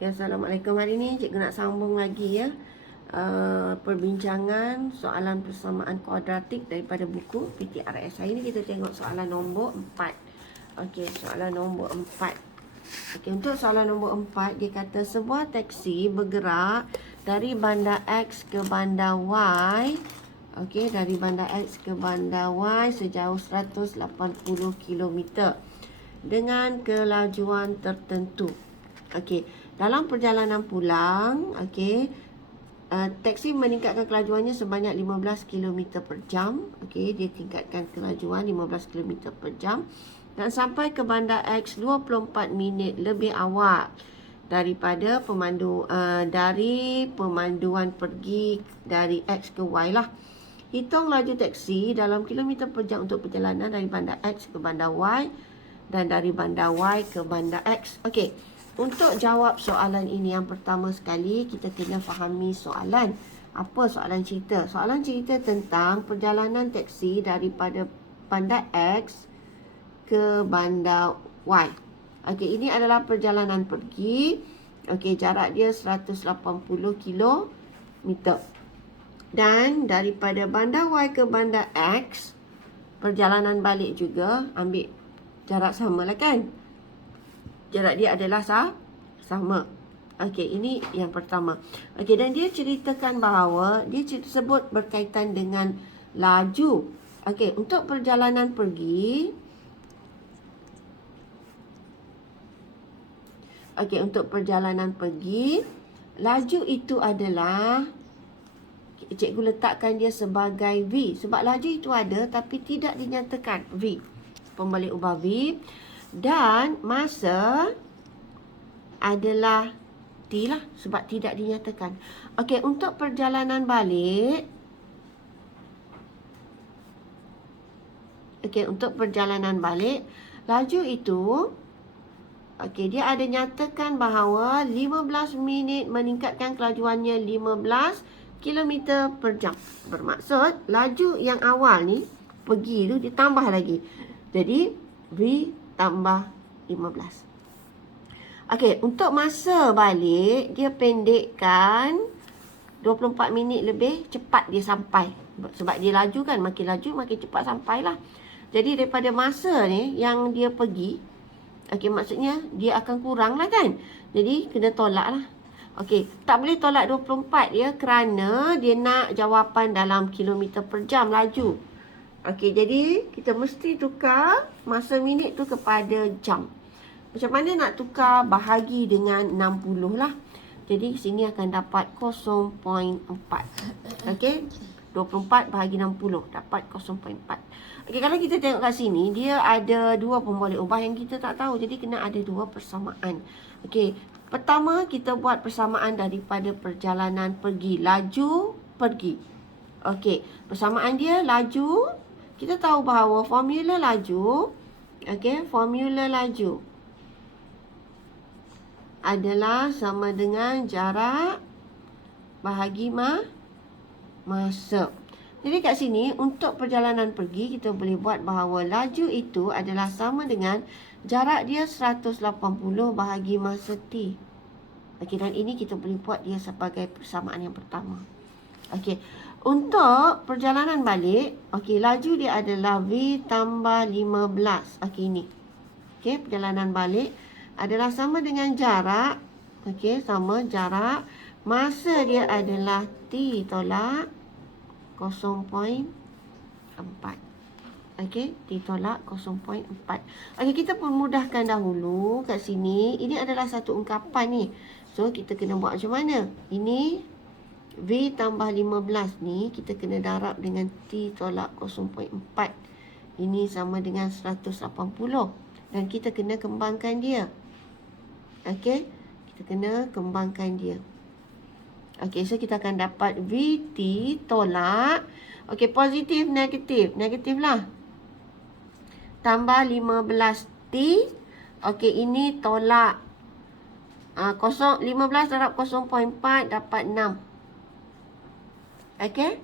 Okay, Assalamualaikum. Hari ni cikgu nak sambung lagi ya perbincangan soalan persamaan kuadratik daripada buku PTRS. Hari ni kita tengok soalan nombor 4. Okey, soalan nombor 4. Okey, untuk soalan nombor 4 dia kata sebuah teksi bergerak dari bandar X ke bandar Y. Okey, dari bandar X ke bandar Y sejauh 180 km dengan kelajuan tertentu. Okey, dalam perjalanan pulang, okey, teksi meningkatkan kelajuannya sebanyak 15 km per jam. Okey, dia tingkatkan kelajuan 15 km per jam dan sampai ke bandar X 24 minit lebih awal daripada dari pemanduan pergi dari X ke Y lah. Hitung laju teksi dalam kilometer per jam untuk perjalanan dari bandar X ke bandar Y dan dari bandar Y ke bandar X. Okey. Untuk jawab soalan ini, yang pertama sekali kita kena fahami soalan. Apa soalan cerita? Soalan cerita tentang perjalanan teksi daripada bandar X ke bandar Y. Okey, ini adalah perjalanan pergi. Okey, jarak dia 180 km. Dan daripada bandar Y ke bandar X, perjalanan balik juga ambil jarak sama lah kan? Jarak dia adalah sama. Okey, ini yang pertama. Okey, dan dia ceritakan bahawa dia sebut berkaitan dengan laju. Okey, untuk perjalanan pergi. Okey, untuk perjalanan pergi, laju itu adalah cikgu letakkan dia sebagai V. Sebab laju itu ada tapi tidak dinyatakan V. Pembalik ubah V. Dan masa adalah T lah sebab tidak dinyatakan. Okey, untuk perjalanan balik. Okey, untuk perjalanan balik, laju itu okey, dia ada nyatakan bahawa 15 minit meningkatkan kelajuannya 15 km per jam. Bermaksud laju yang awal ni pergi tu ditambah lagi. Jadi V tambah 15. Okey, untuk masa balik dia pendekkan 24 minit lebih cepat dia sampai. Sebab dia laju kan, makin laju makin cepat sampailah. Jadi daripada masa ni yang dia pergi, okey, maksudnya dia akan kurang lah kan. Jadi kena tolak lah. Okey, tak boleh tolak 24 ya kerana dia nak jawapan dalam kilometer per jam laju. Okey, jadi kita mesti tukar masa minit tu kepada jam. Macam mana nak tukar? Bahagi dengan 60 lah. Jadi sini akan dapat 0.4. Okey, 24 bahagi 60 dapat 0.4. Okey, kalau kita tengok kat sini, dia ada dua pemboleh ubah yang kita tak tahu. Jadi kena ada dua persamaan. Okey, pertama kita buat persamaan daripada perjalanan pergi. Laju pergi. Okey, persamaan dia laju. Kita tahu bahawa formula laju, okey, formula laju adalah sama dengan jarak bahagi masa. Jadi kat sini untuk perjalanan pergi kita boleh buat bahawa laju itu adalah sama dengan jarak dia 180 bahagi masa T. Okey, dan ini kita boleh buat dia sebagai persamaan yang pertama. Okey. Untuk perjalanan balik, okey, laju dia adalah V tambah 15. Okey, ini. Okey, perjalanan balik adalah sama dengan jarak. Okey, sama jarak. Masa dia adalah T tolak 0.4. Okey, T tolak 0.4. Okey, kita permudahkan dahulu kat sini. Ini adalah satu ungkapan ni. So, kita kena buat macam mana? Ini V tambah 15 ni kita kena darab dengan T tolak 0.4. Ini sama dengan 180. Dan kita kena kembangkan dia. Okey, kita kena kembangkan dia. Okey, so kita akan dapat VT tolak. Okey, positif, negatif. Negatif lah. Tambah 15T. Okey, ini tolak 15 darab 0.4 dapat 6. Okey.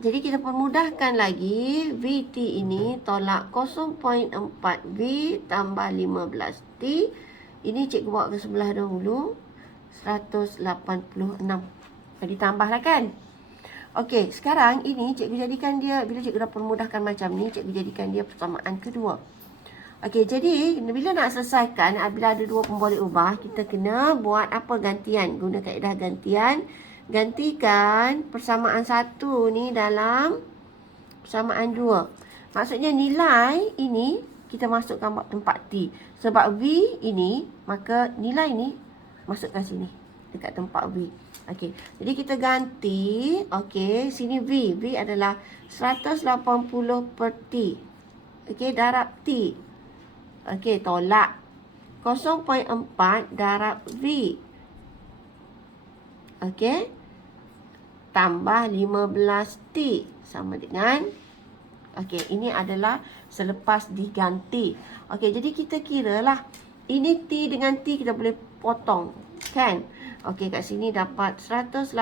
Jadi kita permudahkan lagi. VT ini tolak 0.4 V tambah 15T. Ini cikgu bawa ke sebelah dahulu. 186. Jadi tambahlah kan. Okey, sekarang ini cikgu jadikan dia, bila cikgu dah permudahkan macam ni, cikgu jadikan dia persamaan kedua. Okey, jadi bila nak selesaikan, bila ada dua pun boleh ubah, kita kena buat apa gantian? Guna kaedah gantian. Gantikan persamaan 1 ni dalam persamaan 2. Maksudnya nilai ini kita masukkan tempat T. Sebab V ini, maka nilai ni masukkan sini, dekat tempat V. Okey, jadi kita ganti. Okey, sini V. V adalah 180 per T. Okey, darab T. Okey, tolak 0.4 darab V. Okey, tambah 15T sama dengan, okey, ini adalah selepas diganti. Okey, jadi kita kira lah. Ini T dengan T kita boleh potong, kan? Okey, kat sini dapat 180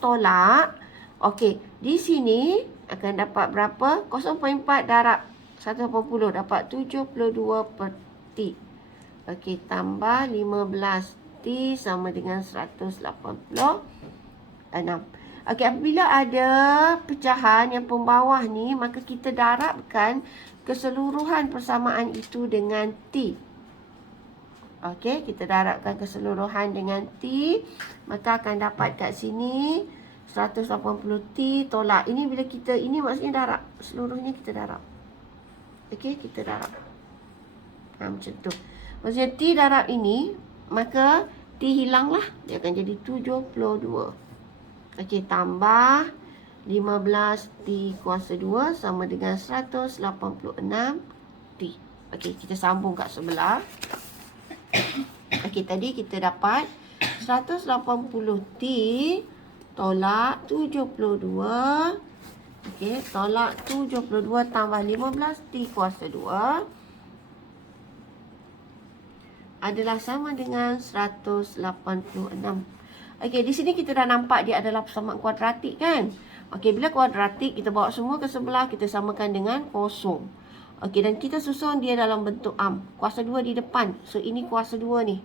tolak. Okey, di sini akan dapat berapa? 0.4 darab 180 dapat 72 per T. Okey, tambah 15T sama dengan 186. Okey, apabila ada pecahan yang pembawah ni, maka kita darabkan keseluruhan persamaan itu dengan T. Okey, kita darabkan keseluruhan dengan T, maka akan dapat kat sini 180T tolak. Ini bila kita, ini maksudnya darab. Seluruhnya kita darab. Okey, kita darab. Macam tu. Maksudnya T darab ini, maka T hilanglah. Dia akan jadi 72. Okey, tambah 15T kuasa 2 sama dengan 186T. Okey, kita sambung kat sebelah. Okey, tadi kita dapat 180T tolak 72. Okey, tolak 72 tambah 15T kuasa 2 adalah sama dengan 186. Okey, di sini kita dah nampak dia adalah persamaan kuadratik, kan? Okey, bila kuadratik, kita bawa semua ke sebelah, kita samakan dengan kosong. Okey, dan kita susun dia dalam bentuk am. Kuasa 2 di depan. So, ini kuasa 2 ni.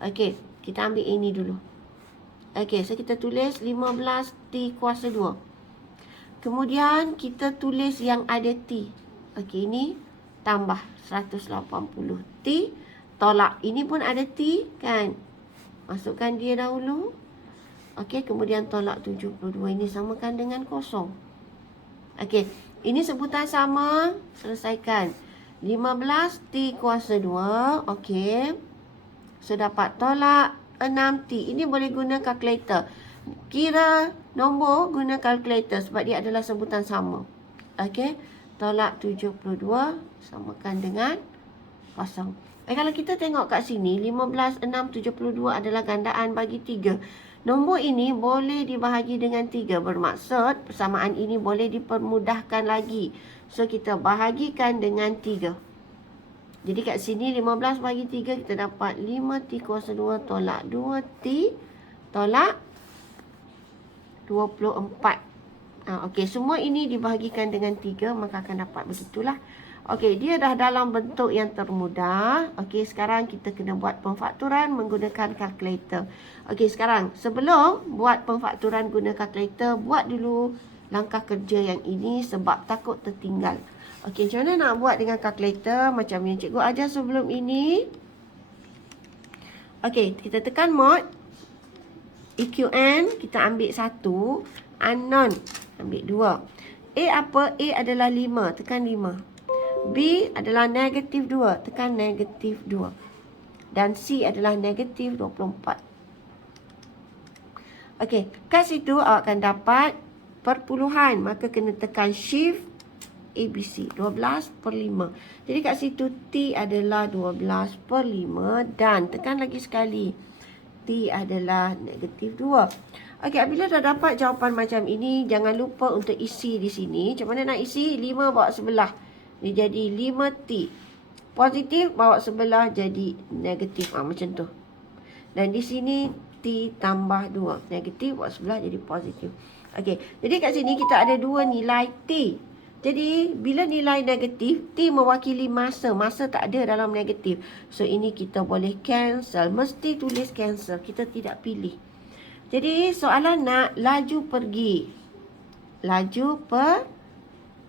Okey, kita ambil ini dulu. Okey, so kita tulis 15T kuasa 2. Kemudian, kita tulis yang ada T. Okey, ini tambah 180T. Tolak. Ini pun ada T, kan? Masukkan dia dahulu. Okey, kemudian tolak 72. Ini samakan dengan kosong. Okey, ini sebutan sama. Selesaikan. 15T kuasa 2. Okey. So, dapat tolak 6T. Ini boleh guna kalkulator. Kira nombor guna kalkulator sebab dia adalah sebutan sama. Okey. Tolak 72 samakan dengan kosong. Kalau kita tengok kat sini, 15, 6, 72 adalah gandaan bagi 3. Nombor ini boleh dibahagi dengan 3. Bermaksud persamaan ini boleh dipermudahkan lagi. So, kita bahagikan dengan 3. Jadi kat sini 15 bagi 3 kita dapat 5T kuasa 2 tolak 2T tolak 24. Okey, semua ini dibahagikan dengan 3, maka akan dapat begitulah. Okey, dia dah dalam bentuk yang termudah. Okey, sekarang kita kena buat pemfakturan menggunakan kalkulator. Okey, sekarang sebelum buat pemfakturan guna kalkulator, buat dulu langkah kerja yang ini sebab takut tertinggal. Okey, macam mana nak buat dengan kalkulator macam yang cikgu ajar sebelum ini? Okey, kita tekan mod. EQN, kita ambil 1. Unknown, ambil 2. A apa? A adalah 5, tekan 5. B adalah negatif 2, tekan negatif 2. Dan C adalah negatif 24. Okey, kat situ awak akan dapat perpuluhan. Maka kena tekan shift ABC, 12 per 5. Jadi kat situ T adalah 12 per 5. Dan tekan lagi sekali, T adalah negatif 2. Okey, apabila dah dapat jawapan macam ini, jangan lupa untuk isi di sini. Macam mana nak isi? 5 bawa sebelah. Dia jadi 5T. Positif bawa sebelah jadi negatif. Macam tu. Dan di sini T tambah 2. Negatif bawa sebelah jadi positif. Okey, jadi kat sini kita ada dua nilai T. Jadi, bila nilai negatif, T mewakili masa. Masa tak ada dalam negatif. So, ini kita boleh cancel. Mesti tulis cancel. Kita tidak pilih. Jadi, soalan nak laju pergi.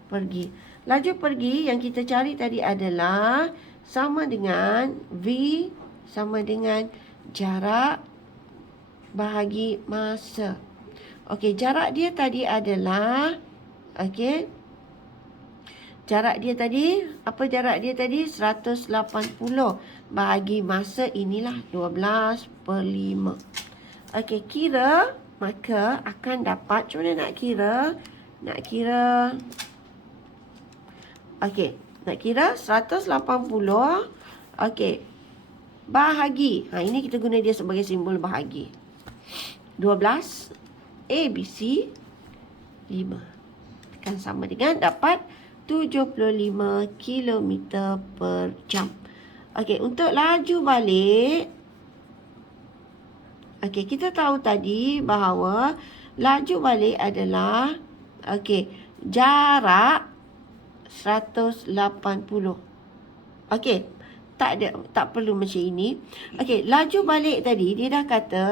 Pergi. Laju pergi yang kita cari tadi adalah sama dengan V sama dengan jarak bahagi masa. Okey, jarak dia tadi adalah jarak dia tadi, apa jarak dia tadi? 180 bahagi masa inilah 12/5. Okey, kira maka akan dapat, macam mana nak kira? Nak kira 180. Okey. Bahagi. Ini kita guna dia sebagai simbol bahagi. 12 ABC 5 kan sama dengan dapat 75 km per jam. Okey, untuk laju balik, kita tahu tadi bahawa laju balik adalah jarak 180. Tak perlu macam ini. Laju balik tadi dia dah kata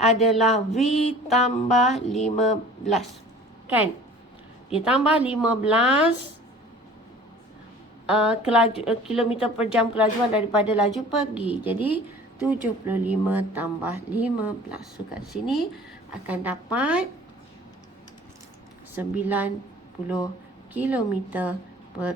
adalah V tambah 15. Kan? Dia tambah 15 kilometer per jam kelajuan daripada laju pergi. Jadi 75 tambah 15. So kat sini akan dapat 90 km per